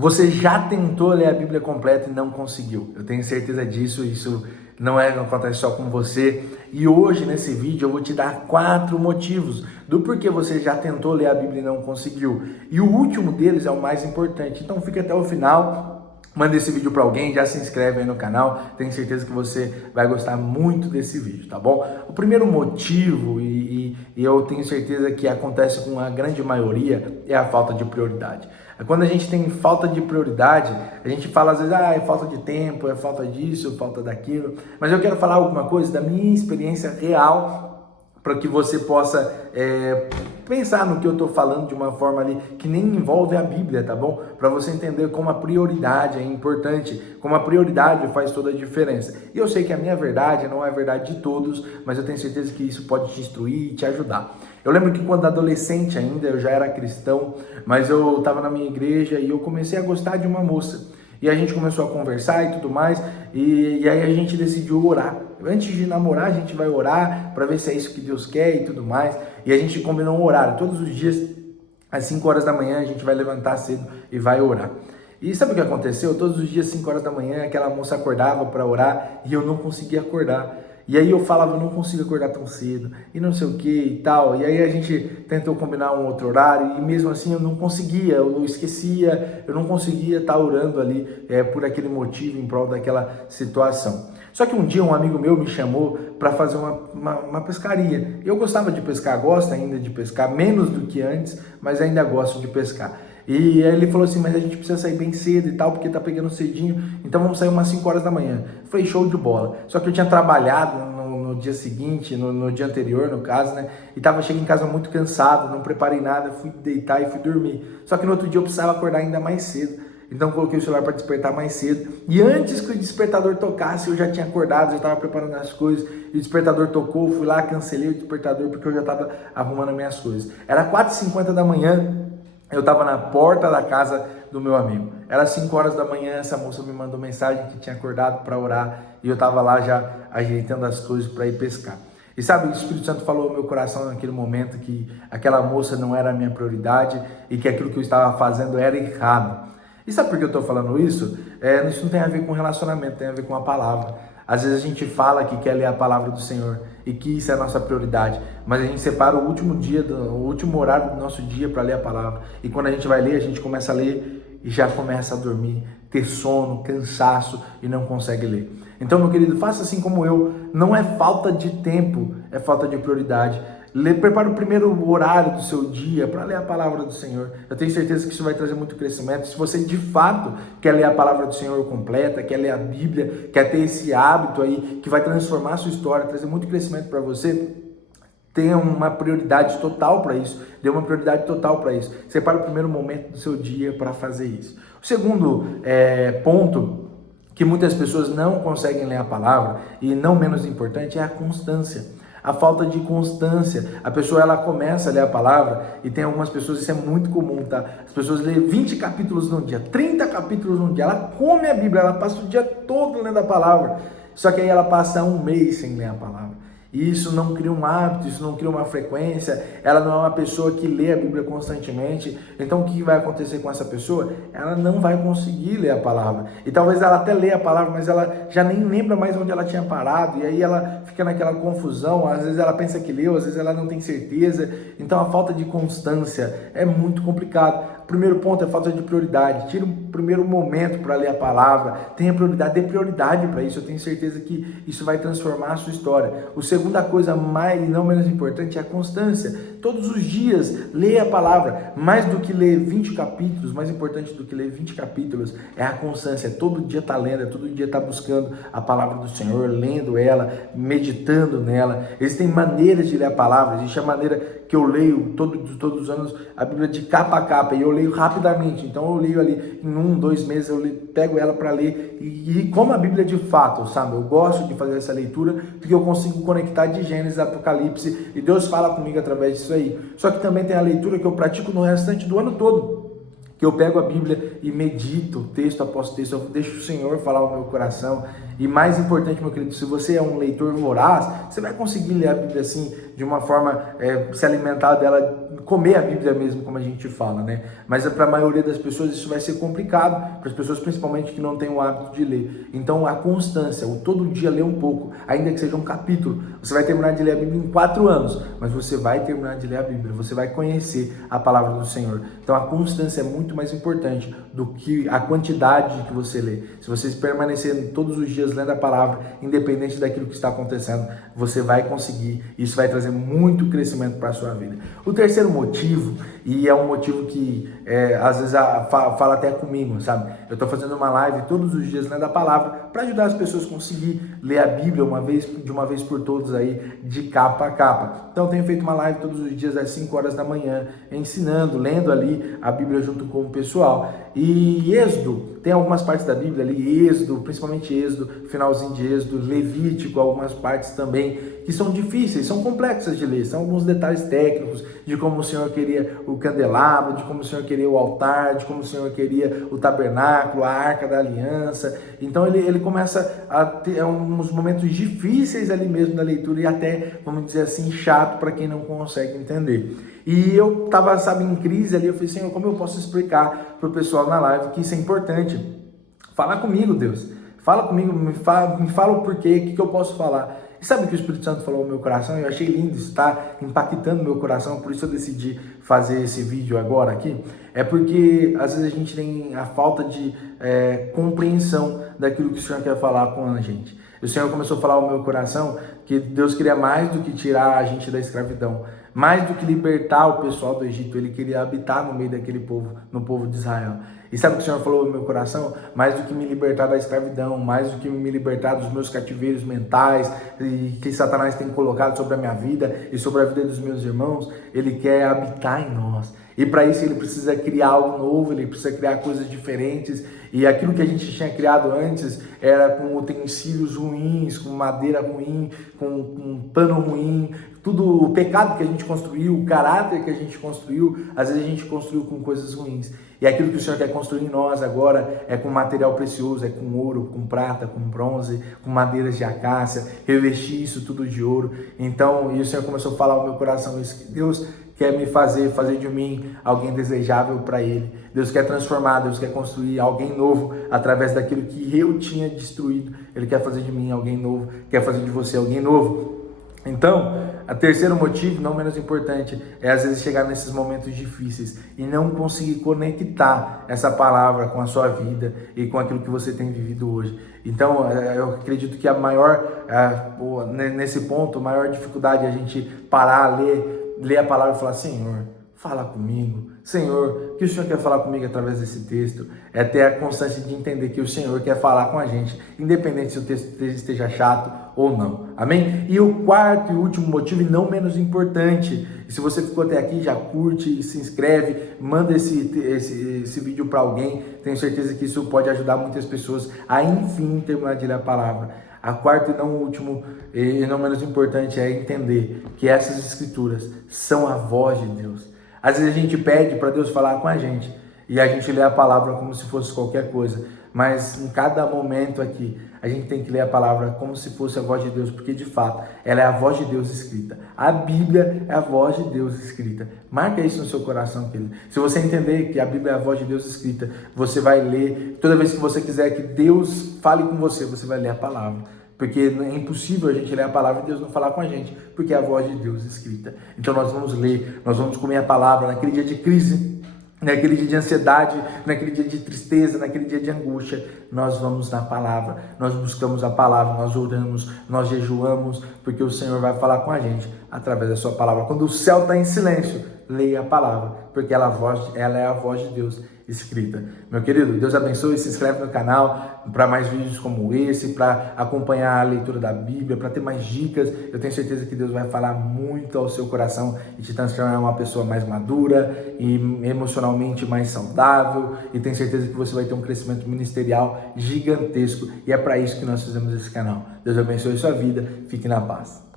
Você já tentou ler a Bíblia completa e não conseguiu. Eu tenho certeza disso, isso não acontece só com você. E hoje, nesse vídeo, eu vou te dar 4 motivos do porquê você já tentou ler a Bíblia e não conseguiu. E o último deles é o mais importante. Então fica até o final. Manda esse vídeo para alguém, já se inscreve aí no canal, tenho certeza que você vai gostar muito desse vídeo, tá bom? O primeiro motivo, e eu tenho certeza que acontece com a grande maioria, é a falta de prioridade. Quando a gente tem falta de prioridade, a gente fala às vezes, é falta de tempo, é falta disso, falta daquilo, mas eu quero falar alguma coisa da minha experiência real, para que você possa pensar no que eu estou falando de uma forma ali que nem envolve a Bíblia, tá bom? Para você entender como a prioridade é importante, como a prioridade faz toda a diferença. E eu sei que a minha verdade não é a verdade de todos, mas eu tenho certeza que isso pode te instruir e te ajudar. Eu lembro que quando adolescente ainda, eu já era cristão, mas eu estava na minha igreja e eu comecei a gostar de uma moça. E a gente começou a conversar e tudo mais, e aí a gente decidiu orar. Antes de namorar, a gente vai orar para ver se é isso que Deus quer e tudo mais. E a gente combinou um horário. Todos os dias, às 5 horas da manhã, a gente vai levantar cedo e vai orar. E sabe o que aconteceu? Todos os dias, 5 horas da manhã, aquela moça acordava para orar e eu não conseguia acordar. E aí eu falava, eu não consigo acordar tão cedo, e não sei o que e tal. E aí a gente tentou combinar um outro horário, e mesmo assim eu não conseguia, eu esquecia, eu não conseguia estar orando ali por aquele motivo, em prol daquela situação. Só que um dia um amigo meu me chamou para fazer uma pescaria. Eu gostava de pescar, gosto ainda de pescar, menos do que antes, mas ainda gosto de pescar. E aí ele falou assim, mas a gente precisa sair bem cedo e tal, porque tá pegando cedinho, então vamos sair umas 5 horas da manhã. Foi show de bola. Só que eu tinha trabalhado no dia seguinte, no dia anterior, no caso, né? E cheguei em casa muito cansado, não preparei nada, fui deitar e fui dormir. Só que no outro dia eu precisava acordar ainda mais cedo. Então coloquei o celular para despertar mais cedo. E antes que o despertador tocasse, eu já tinha acordado, já estava preparando as coisas. E o despertador tocou, fui lá, cancelei o despertador porque eu já estava arrumando minhas coisas. Era 4h50 da manhã. Eu estava na porta da casa do meu amigo. Era 5 horas da manhã, essa moça me mandou mensagem que tinha acordado para orar e eu estava lá já ajeitando as coisas para ir pescar. E sabe, o Espírito Santo falou ao meu coração naquele momento que aquela moça não era a minha prioridade e que aquilo que eu estava fazendo era errado. E sabe por que eu estou falando isso? Isso não tem a ver com relacionamento, tem a ver com a palavra. Às vezes a gente fala que quer ler a palavra do Senhor e que isso é a nossa prioridade, mas a gente separa o último horário do nosso dia para ler a palavra. E quando a gente vai ler, a gente começa a ler e já começa a dormir, ter sono, cansaço e não consegue ler. Então, meu querido, faça assim como eu. Não é falta de tempo, é falta de prioridade. Prepara o primeiro horário do seu dia para ler a palavra do Senhor. Eu tenho certeza que isso vai trazer muito crescimento. Se você de fato quer ler a palavra do Senhor completa, quer ler a Bíblia, quer ter esse hábito aí que vai transformar a sua história, trazer muito crescimento para você, tenha uma prioridade total para isso. Dê uma prioridade total para isso. Separe o primeiro momento do seu dia para fazer isso. O segundo ponto que muitas pessoas não conseguem ler a palavra, e não menos importante, é a constância. A falta de constância. A pessoa ela começa a ler a palavra e tem algumas pessoas, isso é muito comum, tá? As pessoas lêem 20 capítulos num dia, 30 capítulos num dia, ela come a Bíblia, ela passa o dia todo lendo a palavra, só que aí ela passa um mês sem ler a palavra. E isso não cria um hábito, isso não cria uma frequência, ela não é uma pessoa que lê a Bíblia constantemente. Então o que vai acontecer com essa pessoa? Ela não vai conseguir ler a palavra. E talvez ela até leia a palavra, mas ela já nem lembra mais onde ela tinha parado. E aí ela fica naquela confusão, às vezes ela pensa que leu, às vezes ela não tem certeza. Então a falta de constância é muito complicado. O primeiro ponto é falta de prioridade. Tira o primeiro momento para ler a palavra, tenha prioridade, dê prioridade para isso. Eu tenho certeza que isso vai transformar a sua história. A segunda coisa, mais e não menos importante, é a constância. Todos os dias, leia a palavra. Mais do que ler 20 capítulos, mais importante do que ler 20 capítulos, é a constância. Todo dia está lendo, todo dia está buscando a palavra do Senhor, lendo ela, meditando nela. Existem maneiras de ler a palavra. Existe a maneira que eu leio todos os anos a Bíblia de capa a capa, e eu leio rapidamente. Então eu leio ali em 1-2 meses, pego ela para ler, e como a Bíblia de fato, sabe? Eu gosto de fazer essa leitura, porque eu consigo conectar de Gênesis a Apocalipse, e Deus fala comigo através disso aí. Só que também tem a leitura que eu pratico no restante do ano todo, que eu pego a Bíblia e medito texto após texto, eu deixo o Senhor falar ao meu coração. E mais importante, meu querido, se você é um leitor voraz, você vai conseguir ler a Bíblia assim, de uma forma, se alimentar dela, comer a Bíblia mesmo, como a gente fala, né? Mas para a maioria das pessoas isso vai ser complicado, para as pessoas principalmente que não têm o hábito de ler. Então a constância, o todo dia ler um pouco, ainda que seja um capítulo, você vai terminar de ler a Bíblia em 4 anos, mas você vai terminar de ler a Bíblia, você vai conhecer a palavra do Senhor. Então a constância é muito mais importante do que a quantidade que você lê. Se você permanecer todos os dias lendo a palavra, independente daquilo que está acontecendo, você vai conseguir. Isso vai trazer muito crescimento para a sua vida. O terceiro motivo, e é um motivo que às vezes fala até comigo, sabe? Eu estou fazendo uma live todos os dias lendo a palavra para ajudar as pessoas a conseguir ler a Bíblia de uma vez por todas aí, de capa a capa. Então eu tenho feito uma live todos os dias às 5 horas da manhã, ensinando, lendo ali a Bíblia junto com o pessoal. E Êxodo, tem algumas partes da Bíblia ali, Êxodo, principalmente Êxodo, finalzinho de Êxodo, Levítico, algumas partes também, que são difíceis, são complexas de ler, são alguns detalhes técnicos de como o Senhor queria o candelabro, de como o Senhor queria o altar, de como o Senhor queria o tabernáculo, a arca da aliança. Então ele começa a ter uns momentos difíceis ali mesmo da leitura e até, vamos dizer assim, chato para quem não consegue entender. E eu estava, sabe, em crise ali, eu falei, Senhor, como eu posso explicar para o pessoal na live que isso é importante? Fala comigo, Deus. Fala comigo, me fala o porquê, o que eu posso falar. E sabe o que o Espírito Santo falou no meu coração? Eu achei lindo, isso está impactando meu coração, por isso eu decidi fazer esse vídeo agora aqui. É porque às vezes a gente tem a falta de compreensão daquilo que o Senhor quer falar com a gente. O Senhor começou a falar ao meu coração que Deus queria mais do que tirar a gente da escravidão, mais do que libertar o pessoal do Egito, Ele queria habitar no meio daquele povo, no povo de Israel. E sabe o que o Senhor falou no meu coração? Mais do que me libertar da escravidão, mais do que me libertar dos meus cativeiros mentais que Satanás tem colocado sobre a minha vida e sobre a vida dos meus irmãos, Ele quer habitar em nós. E para isso Ele precisa criar algo novo, Ele precisa criar coisas diferentes. E aquilo que a gente tinha criado antes era com utensílios ruins, com madeira ruim, com pano ruim, tudo o pecado que a gente construiu, o caráter que a gente construiu, às vezes a gente construiu com coisas ruins. E aquilo que o Senhor quer construir em nós agora é com material precioso, é com ouro, com prata, com bronze, com madeiras de acácia, revestir isso tudo de ouro. Então, e o Senhor começou a falar ao meu coração isso, que Deus quer me fazer de mim alguém desejável para Ele. Deus quer transformar, Deus quer construir alguém novo através daquilo que eu tinha destruído. Ele quer fazer de mim alguém novo, quer fazer de você alguém novo. Então, o terceiro motivo, não menos importante, é às vezes chegar nesses momentos difíceis e não conseguir conectar essa palavra com a sua vida e com aquilo que você tem vivido hoje. Então, eu acredito que nesse ponto, a maior dificuldade é a gente parar, ler a palavra e falar, Senhor, fala comigo. Senhor, o que o Senhor quer falar comigo através desse texto? É ter a constância de entender que o Senhor quer falar com a gente, independente se o texto esteja chato ou não. Amém? E o quarto e último motivo, e não menos importante, e se você ficou até aqui, já curte, se inscreve, manda esse vídeo para alguém. Tenho certeza que isso pode ajudar muitas pessoas a, enfim, terminar de ler a palavra. A quarta e não último, e não menos importante, é entender que essas escrituras são a voz de Deus. Às vezes a gente pede para Deus falar com a gente e a gente lê a palavra como se fosse qualquer coisa, mas em cada momento aqui a gente tem que ler a palavra como se fosse a voz de Deus, porque de fato ela é a voz de Deus escrita. A Bíblia é a voz de Deus escrita. Marca isso no seu coração, querido. Se você entender que a Bíblia é a voz de Deus escrita, você vai ler. Toda vez que você quiser que Deus fale com você, você vai ler a palavra. Porque é impossível a gente ler a palavra e Deus não falar com a gente, porque é a voz de Deus escrita. Então nós vamos ler, nós vamos comer a palavra naquele dia de crise, naquele dia de ansiedade, naquele dia de tristeza, naquele dia de angústia. Nós vamos na palavra, nós buscamos a palavra, nós oramos, nós jejuamos, porque o Senhor vai falar com a gente através da sua palavra. Quando o céu está em silêncio, leia a palavra, porque ela é a voz de Deus escrita. Meu querido, Deus abençoe, se inscreve no canal para mais vídeos como esse, para acompanhar a leitura da Bíblia, para ter mais dicas. Eu tenho certeza que Deus vai falar muito ao seu coração e te transformar em uma pessoa mais madura e emocionalmente mais saudável, e tenho certeza que você vai ter um crescimento ministerial gigantesco, e é para isso que nós fizemos esse canal. Deus abençoe sua vida, fique na paz.